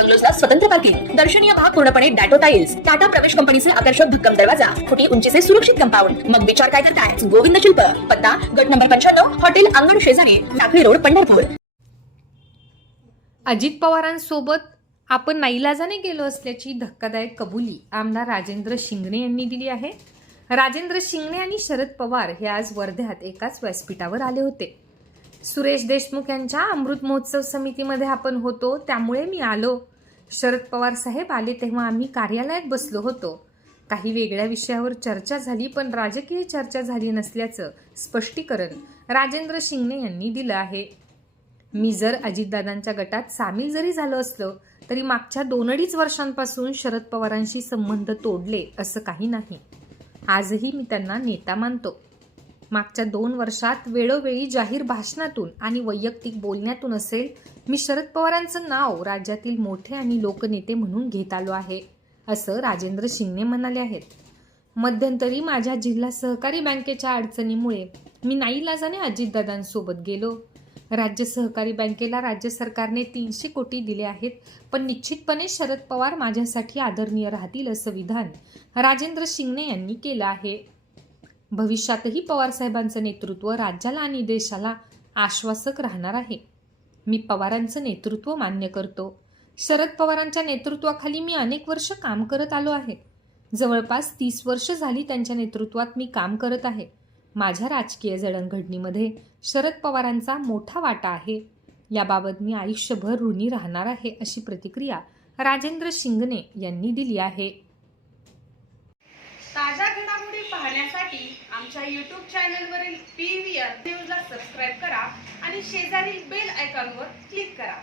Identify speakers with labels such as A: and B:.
A: बंगलोजला स्वतंत्र पार्किंग दर्शनीय भाग पूर्णपणे डॅटो टाईल्स टाटा प्रवेश कंपनीचे आकर्षक भक्कम दरवाजा खोटी उंचीचे सुरक्षित कंपाऊंड. मग विचार काय करताय? गोविंद शिल्प पत्ता गट नंबर पंच्याण्णव हॉटेल अंगण शेजारी टाकळी रोड पंढरपूर.
B: अजित पवारांसोबत आपण नाईलाजाने गेलो असल्याची धक्कादायक कबुली आमदार राजेंद्र शिंगणे यांनी दिली आहे. राजेंद्र शिंगणे आणि शरद पवार हे आज वर्ध्यात एकाच व्यासपीठावर आले होते. सुरेश देशमुख यांच्या अमृत महोत्सव समितीमध्ये आपण होतो त्यामुळे मी आलो. शरद पवार साहेब आले तेव्हा आम्ही कार्यालयात बसलो होतो. काही वेगळ्या विषयावर चर्चा झाली पण राजकीय चर्चा झाली नसल्याचं स्पष्टीकरण राजेंद्र शिंगणे यांनी दिलं आहे. मी जर अजितदादांच्या गटात सामील जरी झालो असलो तरी मागच्या दोन अडीच वर्षांपासून शरद पवारांशी संबंध तोडले असं काही नाही. आजही मी त्यांना नेता मानतो. मागच्या दोन वर्षात वेळोवेळी जाहीर भाषणातून आणि वैयक्तिक बोलण्यातून असेल मी शरद पवारांचं नाव राज्यातील मोठे आणि लोकनेते म्हणून घेत आलो आहे असं राजेंद्र शिंगणे म्हणाले आहेत. मध्यंतरी माझ्या जिल्हा सहकारी बँकेच्या अडचणीमुळे मी नाईलाजाने अजितदादांसोबत गेलो. राज्य सहकारी बँकेला राज्य सरकारने तीनशे कोटी दिले आहेत पण निश्चितपणे शरद पवार माझ्यासाठी आदरणीय राहतील असं विधान राजेंद्र शिंगणे यांनी केलं आहे. भविष्यातही पवारसाहेबांचं नेतृत्व राज्याला आणि देशाला आश्वासक राहणार आहे. मी पवारांचं नेतृत्व मान्य करतो. शरद पवारांच्या नेतृत्वाखाली मी अनेक वर्ष काम करत आलो आहे. जवळपास तीस वर्ष झाली त्यांच्या नेतृत्वात मी काम करत आहे. माझ्या राजकीय जडणघडणीमध्ये शरद पवारांचा मोठा वाटा आहे. याबाबत मी आयुष्यभर ऋणी राहणार आहे अशी प्रतिक्रिया राजेंद्र शिंगणे यांनी दिली आहे.
C: घडामोडी पाहण्यासाठी आमच्या यूट्यूब चॅनलवरील पी व्ही आर न्यूजला सबस्क्राईब करा आणि शेजारील बेल आयकॉनवर क्लिक करा.